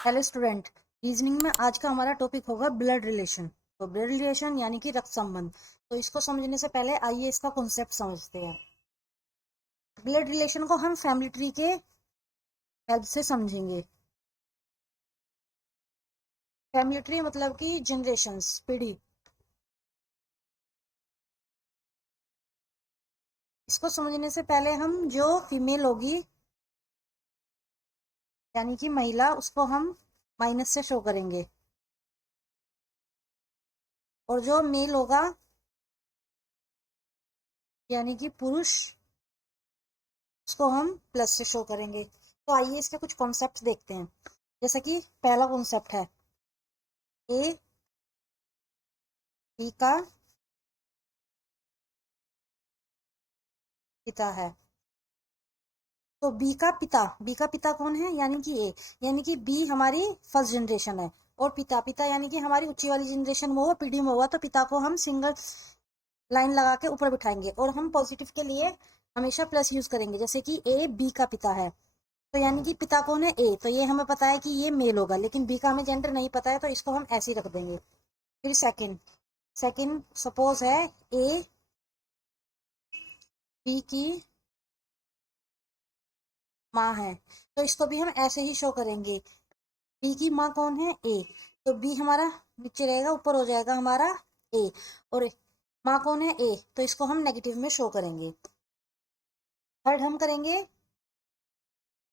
Hello student. Reasoning में आज का हमारा टॉपिक होगा ब्लड रिलेशन। तो ब्लड रिलेशन यानी कि रक्त संबंध। तो इसको समझने से पहले आइए इसका कॉन्सेप्ट समझते हैं। ब्लड रिलेशन को हम फैमिली ट्री के हेल्प से समझेंगे। फैमिली ट्री मतलब कि जनरेशंस, पीढ़ी। इसको समझने से पहले हम जो फीमेल होगी यानी कि महिला, उसको हम माइनस से शो करेंगे, और जो मेल होगा यानी कि पुरुष, उसको हम प्लस से शो करेंगे। तो आइए इसके कुछ कॉन्सेप्ट देखते हैं। जैसे कि पहला कॉन्सेप्ट है ए बी का पिता है। तो बी का पिता कौन है? यानी कि ए, यानी कि बी हमारी फर्स्ट जनरेशन है। और पिता पिता यानी कि हमारी ऊंची वाली जनरेशन में हुआ, पीढ़ी में हुआ, तो पिता को हम सिंगल लाइन लगा के ऊपर बिठाएंगे, और हम पॉजिटिव के लिए हमेशा प्लस यूज करेंगे। जैसे कि ए बी का पिता है, तो यानी कि पिता कौन है? ए। तो ये हमें पता है कि ये मेल होगा, लेकिन बी का हमें जेंडर नहीं पता है, तो इसको हम ऐसे ही रख देंगे। फिर सेकंड सेकंड सपोज है ए बी की माँ है, तो इसको भी हम ऐसे ही शो करेंगे। बी की माँ कौन है? ए। तो बी हमारा नीचे रहेगा, ऊपर हो जाएगा हमारा ए। और माँ कौन है? ए। तो इसको हम नेगेटिव में शो करेंगे। थर्ड हम करेंगे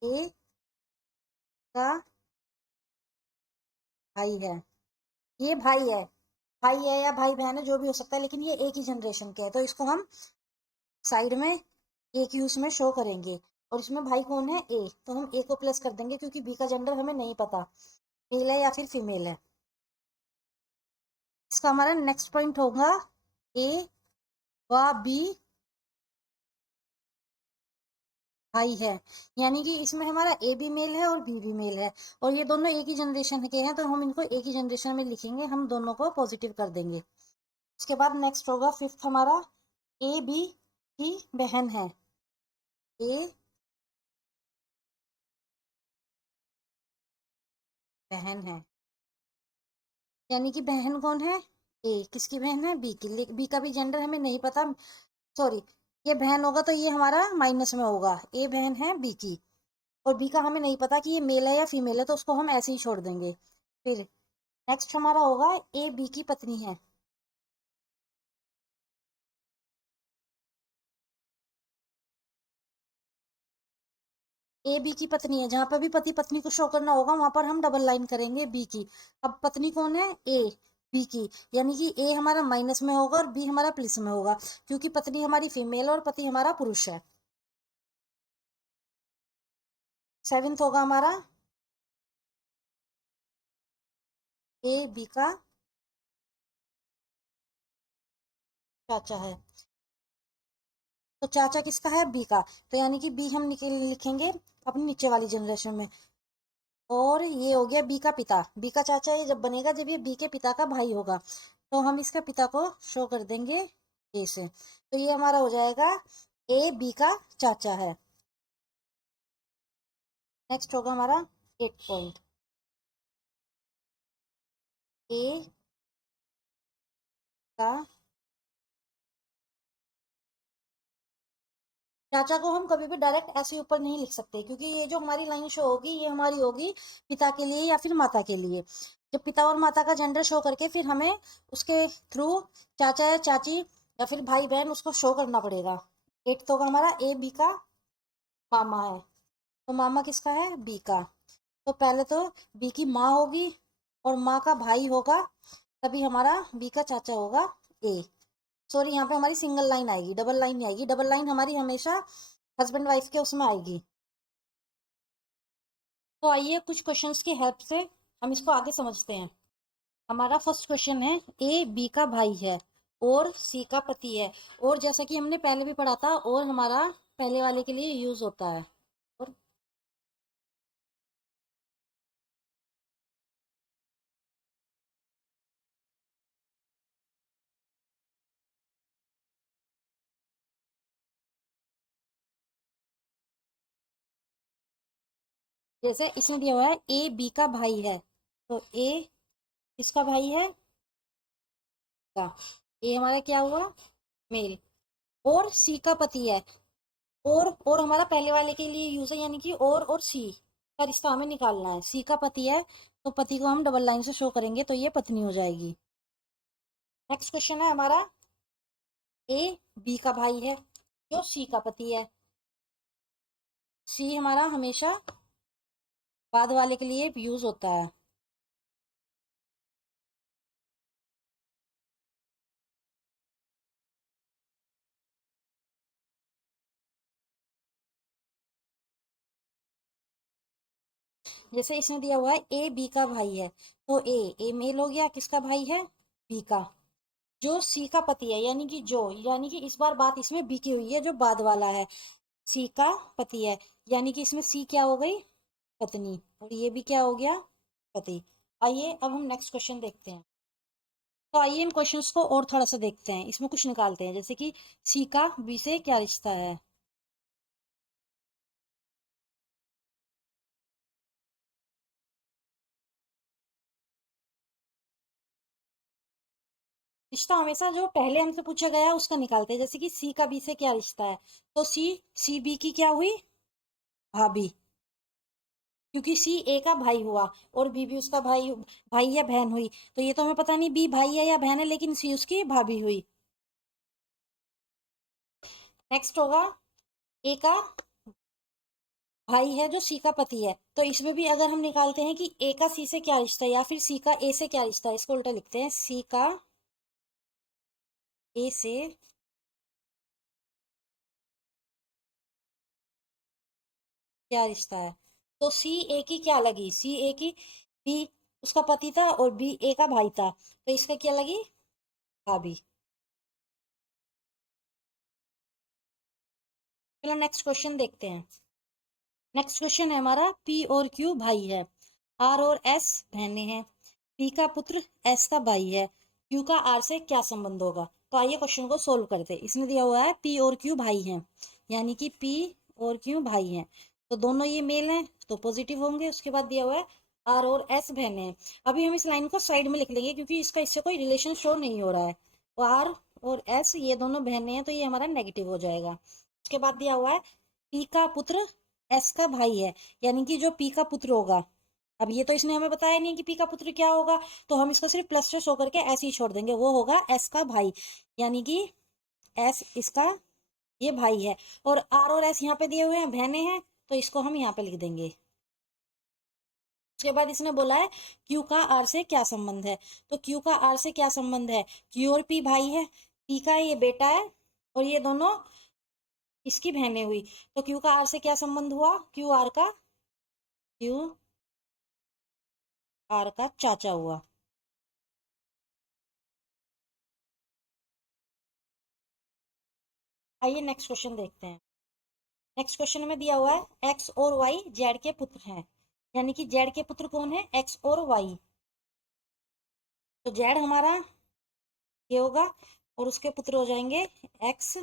ए का भाई है। ये भाई है या भाई बहन है, जो भी हो सकता है, लेकिन ये एक ही जनरेशन के है, तो इसको हम साइड में एक ही उसमें शो करेंगे। और इसमें भाई कौन है? ए। तो हम ए को प्लस कर देंगे, क्योंकि बी का जेंडर हमें नहीं पता, मेल है या फिर फीमेल है। इसका हमारा नेक्स्ट पॉइंट होगा ए व बी भाई है, यानी कि इसमें हमारा ए भी मेल है और बी भी मेल है, और ये दोनों एक ही जनरेशन के हैं, तो हम इनको एक ही जनरेशन में लिखेंगे, हम दोनों को पॉजिटिव कर देंगे। उसके बाद नेक्स्ट होगा फिफ्थ हमारा ए बी की बहन है। ए बहन है, यानी कि बहन कौन है? ए। किसकी बहन है? बी की। बी का भी जेंडर हमें नहीं पता, सॉरी, ये बहन होगा तो ये हमारा माइनस में होगा। ए बहन है बी की, और बी का हमें नहीं पता कि ये मेल है या फीमेल है, तो उसको हम ऐसे ही छोड़ देंगे। फिर नेक्स्ट हमारा होगा ए बी की पत्नी है। ए बी की पत्नी है, जहां पर भी पति पत्नी को शो करना होगा वहां पर हम डबल लाइन करेंगे बी की। अब पत्नी कौन है? ए बी की, यानी कि ए हमारा माइनस में होगा और बी हमारा प्लस में होगा, क्योंकि पत्नी हमारी फीमेल और पति हमारा पुरुष है। सेवेंथ होगा हमारा ए बी का चाचा है। तो चाचा किसका है? बी का। तो यानी कि बी हम लिखेंगे अपनी नीचे वाली जनरेशन में। और ये हो गया बी का पिता। बी का चाचा ये जब बनेगा जब ये बी के पिता का भाई होगा, तो हम इसका पिता को शो कर देंगे ए से। तो ये हमारा हो जाएगा ए बी का चाचा है। नेक्स्ट होगा हमारा 8 पॉइंट ए का चाचा को हम कभी भी डायरेक्ट ऐसे ऊपर नहीं लिख सकते, क्योंकि ये जो हमारी लाइन शो होगी ये हमारी होगी पिता के लिए या फिर माता के लिए। जब पिता और माता का जेंडर शो करके फिर हमें उसके थ्रू चाचा या चाची या फिर भाई बहन उसको शो करना पड़ेगा। एट तो हमारा ए बी का मामा है। तो मामा किसका है? बी का। तो पहले तो बी की माँ होगी और माँ का भाई होगा, तभी हमारा बी का चाचा होगा ए। सॉरी, यहाँ पे हमारी सिंगल लाइन आएगी, डबल लाइन नहीं आएगी। डबल लाइन हमारी हमेशा हस्बैंड वाइफ के उसमें आएगी। तो आइए कुछ क्वेश्चंस की हेल्प से हम इसको आगे समझते हैं। हमारा फर्स्ट क्वेश्चन है ए बी का भाई है और सी का पति है। और जैसा कि हमने पहले भी पढ़ा था, और हमारा पहले वाले के लिए यूज होता है। और जैसे इसमें दिया हुआ है ए बी का भाई है, तो ए किसका भाई है, का। ए हमारा क्या हुआ, मेल। और सी का पति है। और हमारा पहले वाले के लिए यूज है, यानी कि और सी का रिश्ता हमें निकालना है। सी का पति है, तो पति को हम डबल लाइन से शो करेंगे, तो ये पत्नी हो जाएगी। नेक्स्ट क्वेश्चन है हमारा, ए बी का भाई है जो सी का पति है। सी हमारा हमेशा बाद वाले के लिए यूज होता है। जैसे इसमें दिया हुआ है ए बी का भाई है, तो ए मेल हो गया, किसका भाई है, बी का। जो सी का पति है, यानी कि जो, यानी कि इस बार बात इसमें बी की हुई है, जो बाद वाला है, सी का पति है, यानी कि इसमें सी क्या हो गई, पत्नी, और ये भी क्या हो गया, पति। आइए अब हम नेक्स्ट क्वेश्चन देखते हैं। तो आइए इन क्वेश्चंस को और थोड़ा सा देखते हैं, इसमें कुछ निकालते हैं, जैसे कि सी का बी से क्या रिश्ता है। रिश्ता हमेशा जो पहले हमसे पूछा गया है उसका निकालते हैं, जैसे कि सी का बी से क्या रिश्ता है, तो सी बी की क्या हुई, भाभी, क्योंकि सी ए का भाई हुआ, और बी भी उसका भाई, भाई या बहन हुई। तो ये तो हमें पता नहीं बी भाई है या बहन है, लेकिन सी उसकी भाभी हुई। नेक्स्ट होगा, ए का भाई है जो सी का पति है, तो इसमें भी अगर हम निकालते हैं कि ए का सी से क्या रिश्ता है, या फिर सी का ए से क्या रिश्ता है, इसको उल्टा लिखते हैं, सी का ए से क्या रिश्ता है। तो सी ए की क्या लगी, सी ए की बी उसका पति था और बी ए का भाई था, तो इसका क्या लगी, भाभी। चलो नेक्स्ट क्वेश्चन देखते हैं। नेक्स्ट क्वेश्चन है हमारा, पी और क्यू भाई है, आर और एस बहनें हैं, पी का पुत्र एस का भाई है, क्यू का आर से क्या संबंध होगा। तो आइए क्वेश्चन को सोल्व करते हैं। इसमें दिया हुआ है पी और क्यू भाई हैं, यानी कि पी और क्यू भाई हैं, तो दोनों ये मेल हैं, तो पॉजिटिव होंगे। उसके बाद दिया हुआ है आर और एस बहनें हैं। अभी हम इस लाइन को साइड में लिख लेंगे, क्योंकि इसका इससे कोई रिलेशन शो नहीं हो रहा है। तो आर और एस ये दोनों बहनें हैं, तो ये हमारा नेगेटिव हो जाएगा। उसके बाद दिया हुआ है पी का पुत्र एस का भाई है, यानी कि जो पी का पुत्र होगा, अब ये तो इसने हमें बताया नहीं कि पी का पुत्र क्या होगा, तो हम इसको सिर्फ प्लस से शो करके ऐसे ही छोड़ देंगे, वो होगा एस का भाई, यानी कि एस इसका ये भाई है। और आर और एस यहाँ पे दिए हुए हैं, बहनें हैं, तो इसको हम यहाँ पे लिख देंगे। उसके बाद इसने बोला है क्यू का आर से क्या संबंध है, तो क्यू का आर से क्या संबंध है, क्यू और पी भाई है, पी का ये बेटा है, और ये दोनों इसकी बहनें हुई, तो क्यू का आर से क्या संबंध हुआ, क्यू आर का, क्यू आर का चाचा हुआ। आइए नेक्स्ट क्वेश्चन देखते हैं। नेक्स्ट क्वेश्चन में दिया हुआ है एक्स और वाई जेड के पुत्र हैं, यानी कि जेड के पुत्र कौन है, एक्स और वाई। तो जेड हमारा ये होगा, और उसके पुत्र हो जाएंगे एक्स,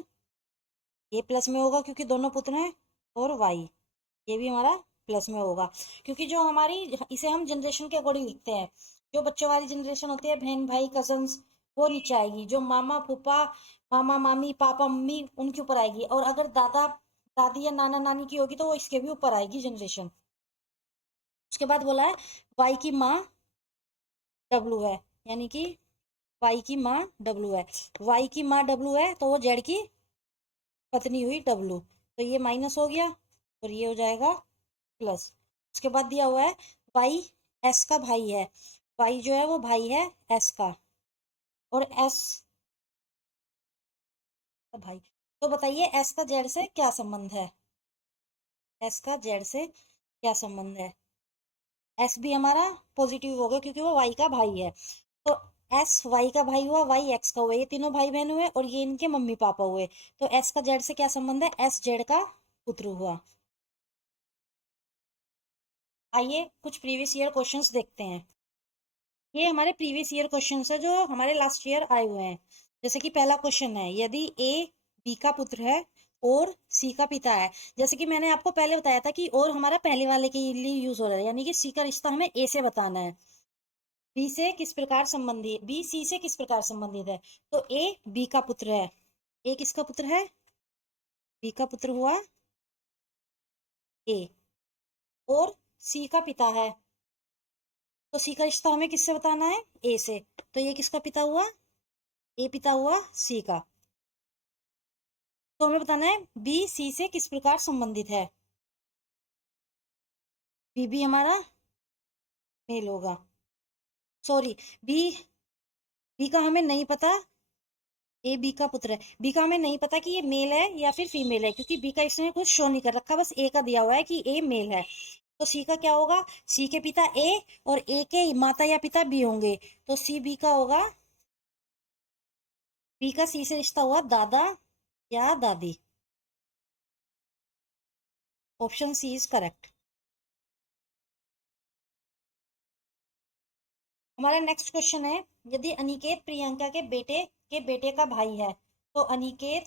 ये प्लस में होगा क्योंकि दोनों पुत्र हैं, और वाई ये भी हमारा प्लस में होगा, क्योंकि जो हमारी, इसे हम जनरेशन के अकॉर्डिंग लिखते हैं। जो बच्चों वाली जनरेशन होती है, बहन भाई कजन्स, वो नीचे आएगी। जो मामा फूफा, मामा मामी पापा मम्मी, उनके ऊपर आएगी। और अगर दादा दादी या नाना नानी की होगी, तो वो इसके भी ऊपर आएगी जनरेशन। उसके बाद बोला है वाई की माँ डब्लू है, यानी कि वाई की माँ डब्लू है। वाई की माँ डब्लू है, तो वो जेड की पत्नी हुई डब्लू, तो ये माइनस हो गया, और ये हो जाएगा प्लस। उसके बाद दिया हुआ है वाई एस का भाई है, वाई जो है वो भाई है एस का, और एस का भाई। तो बताइए एस का जेड से क्या संबंध है, एस का जेड से क्या संबंध है। एस भी हमारा पॉजिटिव हो गया, क्योंकि वो वाई का भाई है। तो एस वाई का भाई हुआ, वाई एक्स का हुआ, ये तीनों भाई बहन हुए, और ये इनके मम्मी पापा हुए। तो एस का जेड से क्या संबंध है, एस जेड का पुत्र हुआ। आइए कुछ प्रीवियस ईयर क्वेश्चंस देखते हैं। ये हमारे प्रीवियस ईयर क्वेश्चंस है, जो हमारे लास्ट ईयर आए हुए हैं। जैसे कि पहला क्वेश्चन है, यदि ए बी का पुत्र है, और सी का पिता है। जैसे कि मैंने आपको पहले बताया था कि और हमारा पहले वाले के लिए यूज हो रहा है, यानी कि सी का रिश्ता हमें ए से बताना है। बी से किस प्रकार संबंधित, बी सी से किस प्रकार संबंधित है, तो ए बी का पुत्र है। ए किसका पुत्र है, बी का पुत्र हुआ ए। और सी का पिता है, तो सी का रिश्ता हमें किससे बताना है, ए से। तो ये किसका पिता हुआ, ए पिता हुआ सी का। तो हमें बताना है बी सी से किस प्रकार संबंधित है। बी हमारा मेल होगा, सॉरी बी, बी का हमें नहीं पता, ए बी का पुत्र है। बी का हमें नहीं पता कि ये मेल है या फिर फीमेल है, क्योंकि बी का इसने कुछ शो नहीं कर रखा, बस ए का दिया हुआ है कि ए मेल है। तो सी का क्या होगा, सी के पिता ए और ए के माता या पिता बी होंगे, तो सी बी का होगा। बी का सी से रिश्ता हुआ दादा या दादी। Option C is correct. हमारा नेक्स्ट क्वेश्चन है, यदि अनिकेत प्रियंका के बेटे का भाई है, तो अनिकेत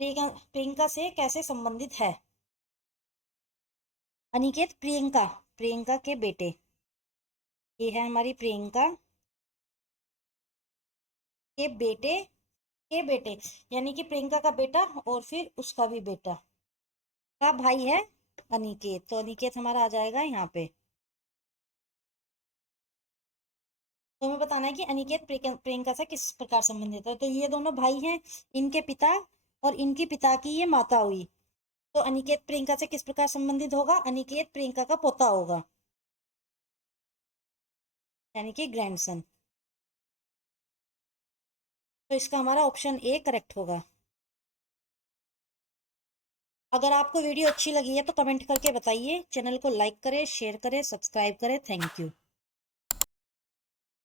प्रियंका से कैसे संबंधित है। अनिकेत प्रियंका, प्रियंका के बेटे, ये है हमारी प्रियंका के बेटे, यानी कि प्रियंका का बेटा और फिर उसका भी बेटा का भाई है अनिकेत, तो अनिकेत हमारा आ जाएगा यहाँ पे। तो हमें बताना है कि अनिकेत प्रियंका से किस प्रकार संबंधित है। तो ये दोनों भाई हैं, इनके पिता और इनकी पिता की ये माता हुई, तो अनिकेत प्रियंका से किस प्रकार संबंधित होगा, अनिकेत प्रियंका का पोता होगा, यानी कि ग्रैंडसन। तो इसका हमारा ऑप्शन ए करेक्ट होगा। अगर आपको वीडियो अच्छी लगी है तो कमेंट करके बताइए, चैनल को लाइक करें, शेयर करें, सब्सक्राइब करें। Thank you.